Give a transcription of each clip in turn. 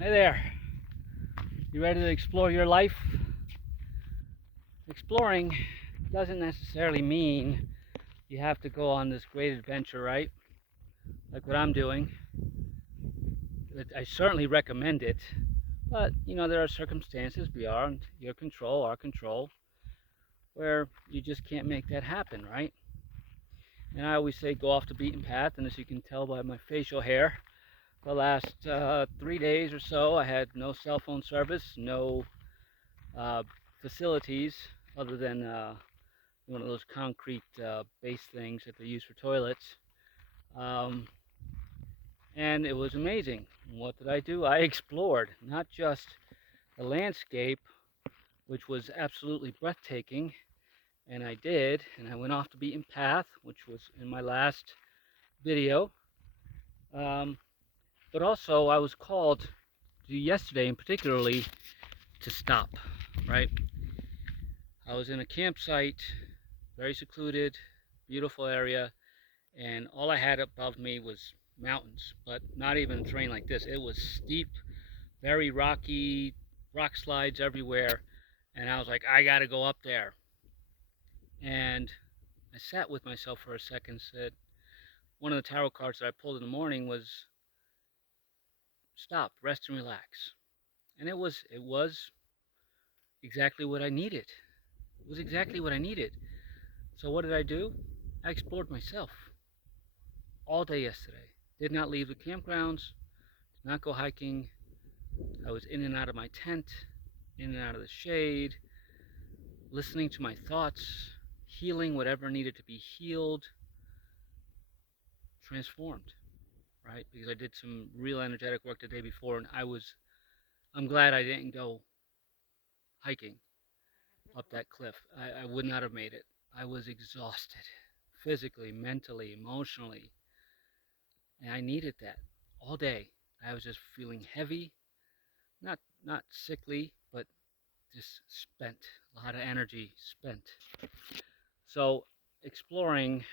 Hey there. You ready to explore your life? Exploring doesn't necessarily mean you have to go on this great adventure, right? Like what I'm doing. I certainly recommend it. But, there are circumstances beyond your control, our control, where you just can't make that happen, right? And I always say go off the beaten path. And as you can tell by my facial hair, the last 3 days or so, I had no cell phone service, no uh, facilities other than one of those concrete base things that they use for toilets. Um, and it was amazing. What did I do? I explored not just the landscape, which was absolutely breathtaking, and I did, and I went off the beaten path, which was in my last video. Um, but also, I was called to yesterday, in particularly, to stop. Right? I was in a campsite, very secluded, beautiful area, and all I had above me was mountains, but not even terrain like this. It was steep, very rocky, rock slides everywhere, and I was like, I gotta go up there. And I sat with myself for a second, said, one of the tarot cards that I pulled in the morning was stop, rest and relax. And it was exactly what I needed. It was exactly what I needed. So what did I do? I explored myself all day yesterday. Did not leave the campgrounds, did not go hiking. I was in and out of my tent, in and out of the shade, listening to my thoughts, healing whatever needed to be healed, transformed, right? Because I did some real energetic work the day before, and I'm glad I didn't go hiking up that cliff. I would not have made it. I was exhausted, physically, mentally, emotionally, and I needed that all day. I was just feeling heavy, not sickly, but just spent, a lot of energy spent. So exploring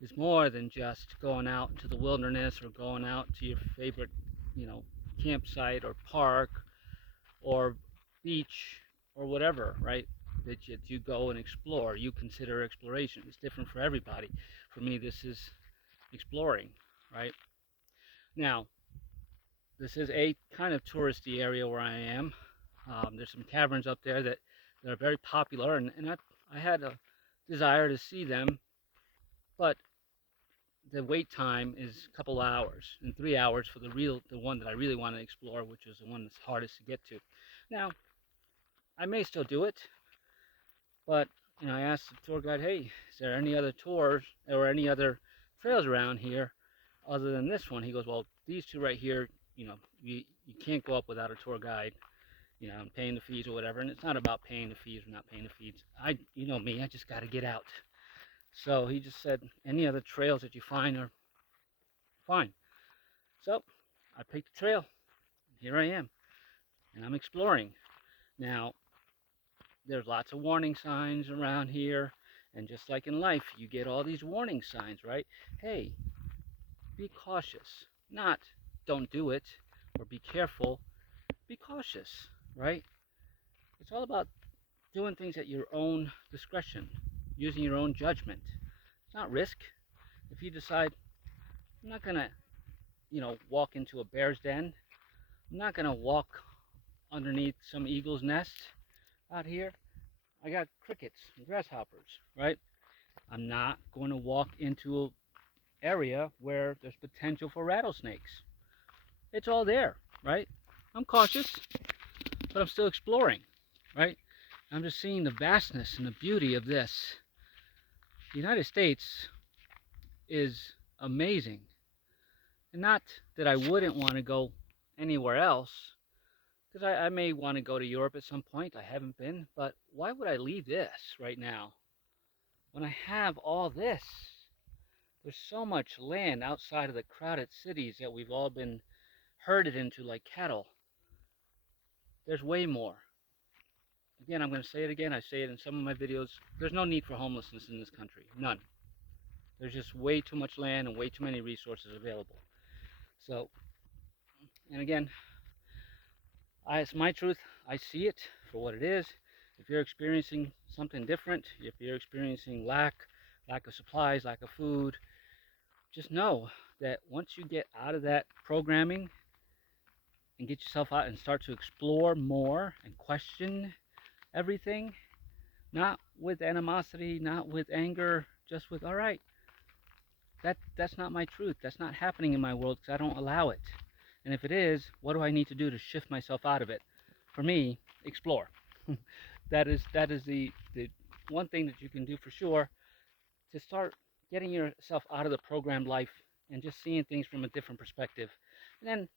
is more than just going out into the wilderness or going out to your favorite, you know, campsite or park or beach or whatever, right? That you go and explore. You consider exploration. It's different for everybody. For me, this is exploring, right? Now, this is a kind of touristy area where I am. There's some caverns up there that are very popular, and I had a desire to see them, but the wait time is a couple hours, and 3 hours for the one that I really want to explore, which is the one that's hardest to get to. Now, I may still do it, but I asked the tour guide, hey, is there any other tours or any other trails around here other than this one? He goes, well, these two right here, you can't go up without a tour guide. I'm paying the fees or whatever, and it's not about paying the fees or not paying the fees. You know me, I just got to get out. So he just said, any other trails that you find are fine. So I picked the trail. Here I am, and I'm exploring. Now, there's lots of warning signs around here, and just like in life, you get all these warning signs, right? Hey, be cautious. Not don't do it or be careful. Be cautious, right? It's all about doing things at your own discretion, using your own judgment. It's not risk. If you decide, I'm not going to, walk into a bear's den, I'm not going to walk underneath some eagle's nest out here. I got crickets and grasshoppers, right? I'm not going to walk into an area where there's potential for rattlesnakes. It's all there, right? I'm cautious, but I'm still exploring, right? I'm just seeing the vastness and the beauty of this. The United States is amazing. And not that I wouldn't want to go anywhere else, because I may want to go to Europe at some point. I haven't been, but why would I leave this right now when I have all this? There's so much land outside of the crowded cities that we've all been herded into like cattle. There's way more. Again, I'm going to say it again. I say it in some of my videos. There's no need for homelessness in this country. None. There's just way too much land and way too many resources available. So, and again, It's my truth. I see it for what it is. If you're experiencing something different, if you're experiencing lack of supplies, lack of food, just know that once you get out of that programming and get yourself out and start to explore more and question everything, not with animosity, not with anger, just with, all right, that's not my truth. That's not happening in my world because I don't allow it. And if it is, what do I need to do to shift myself out of it? For me, explore. That is the one thing that you can do for sure to start getting yourself out of the programmed life and just seeing things from a different perspective. And then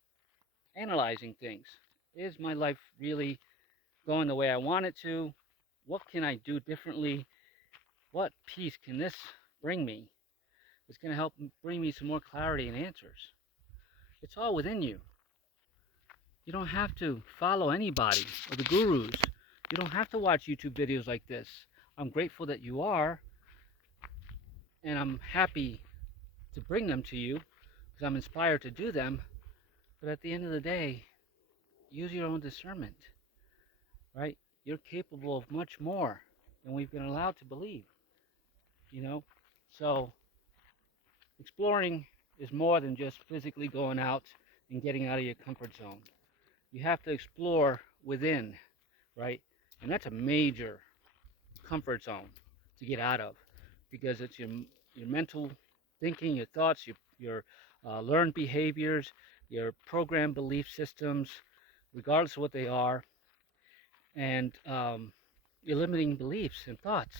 analyzing things. Is my life really going the way I want it to? What can I do differently? What peace can this bring me? It's going to help bring me some more clarity and answers. It's all within you. You don't have to follow anybody or the gurus. You don't have to watch YouTube videos like this. I'm grateful that you are, and I'm happy to bring them to you because I'm inspired to do them. But at the end of the day, use your own discernment, right? You're capable of much more than we've been allowed to believe, you know? So exploring is more than just physically going out and getting out of your comfort zone. You have to explore within, right? And that's a major comfort zone to get out of because it's your mental thinking, your thoughts, your learned behaviors, your programmed belief systems, regardless of what they are, and your limiting beliefs and thoughts,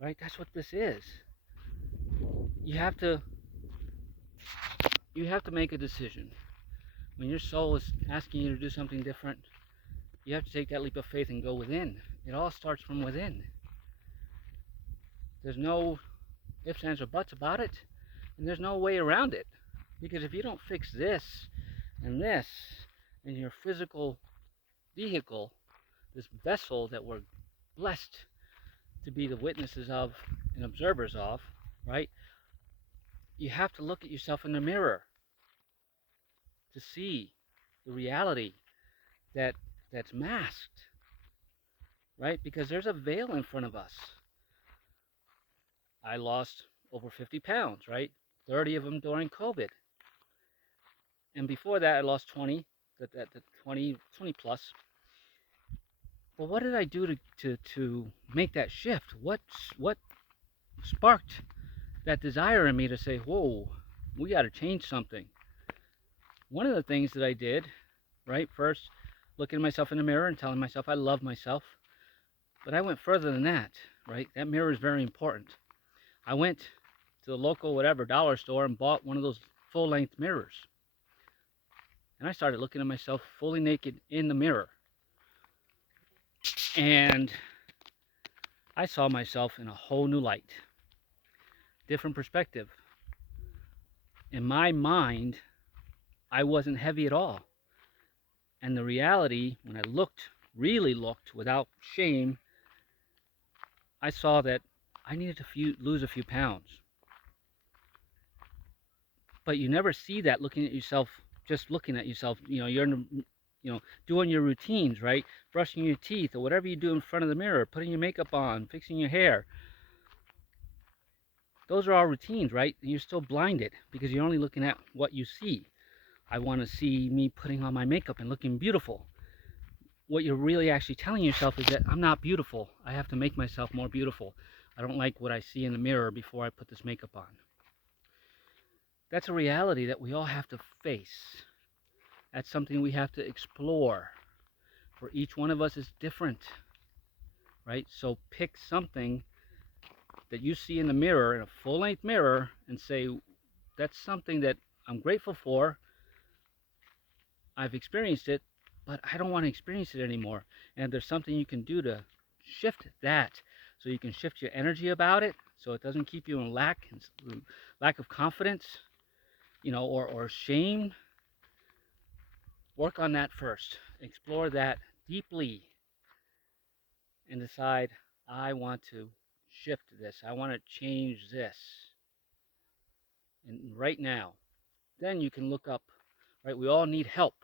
right? That's what this is. You have to you have to make a decision. When your soul is asking you to do something different, you have to take that leap of faith and go within. It all starts from within. There's no ifs, ands, or buts about it, and there's no way around it. Because if you don't fix this and this in your physical vehicle, this vessel that we're blessed to be the witnesses of and observers of, right? You have to look at yourself in the mirror to see the reality that that's masked, right? Because there's a veil in front of us. I lost over 50 pounds, right? 30 of them during COVID. And before that, I lost 20, that 20 plus. Well, what did I do to make that shift? What sparked that desire in me to say, whoa, we got to change something? One of the things that I did, right, first, looking at myself in the mirror and telling myself I love myself. But I went further than that, right? That mirror is very important. I went to the local whatever dollar store and bought one of those full-length mirrors. And I started looking at myself fully naked in the mirror. And I saw myself in a whole new light. Different perspective. In my mind, I wasn't heavy at all. And the reality, when I really looked without shame, I saw that I needed to lose a few pounds. But you never see that looking at yourself, just looking at yourself. You're doing your routines, right? Brushing your teeth or whatever you do in front of the mirror, putting your makeup on, fixing your hair. Those are all routines, right? And you're still blinded because you're only looking at what you see. I want to see me putting on my makeup and looking beautiful. What you're really actually telling yourself is that I'm not beautiful. I have to make myself more beautiful. I don't like what I see in the mirror before I put this makeup on. That's a reality that we all have to face. That's something we have to explore. For each one of us is different, right? So pick something that you see in the mirror, in a full-length mirror, and say, that's something that I'm grateful for. I've experienced it, but I don't want to experience it anymore. And there's something you can do to shift that, so you can shift your energy about it, so it doesn't keep you in lack of confidence, or shame. Work on that first. Explore that deeply and decide, I want to shift this. I want to change this. And right now, then you can look up, right? We all need help.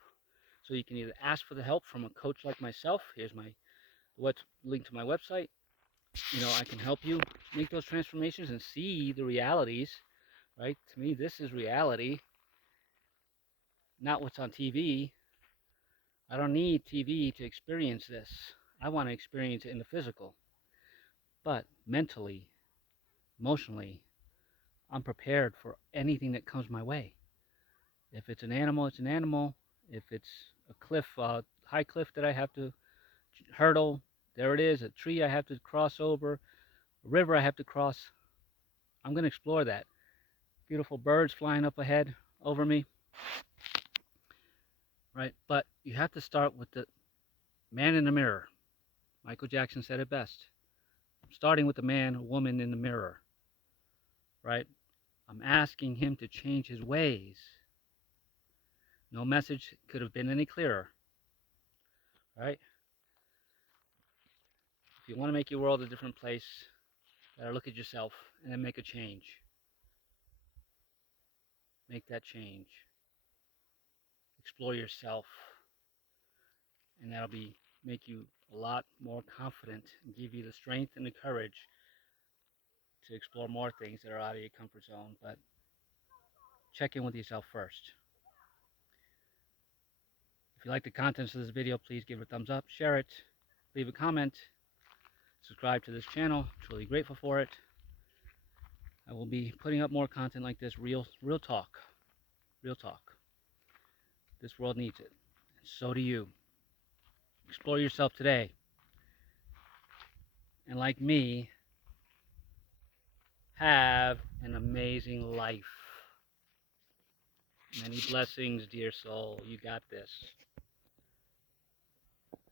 So you can either ask for the help from a coach like myself. Here's my link to my website. I can help you make those transformations and see the realities, right? To me, this is reality, not what's on TV. I don't need TV to experience this. I want to experience it in the physical. But mentally, emotionally, I'm prepared for anything that comes my way. If it's an animal, it's an animal. If it's a cliff, high cliff that I have to hurdle, there it is. A tree I have to cross over, a river I have to cross. I'm going to explore that. Beautiful birds flying up ahead over me, right? But you have to start with the man in the mirror. Michael Jackson said it best. I'm starting with the man or woman in the mirror, right? I'm asking him to change his ways. No message could have been any clearer, right? If you want to make your world a different place, you gotta look at yourself and then make a change. Make that change. Explore yourself, and that'll make you a lot more confident and give you the strength and the courage to explore more things that are out of your comfort zone. But check in with yourself first. If you like the contents of this video, please give it a thumbs up, share it, leave a comment, subscribe to this channel. Truly grateful for it. I will be putting up more content like this, real talk. Real talk. This world needs it. And so do you. Explore yourself today. And like me, have an amazing life. Many blessings, dear soul. You got this.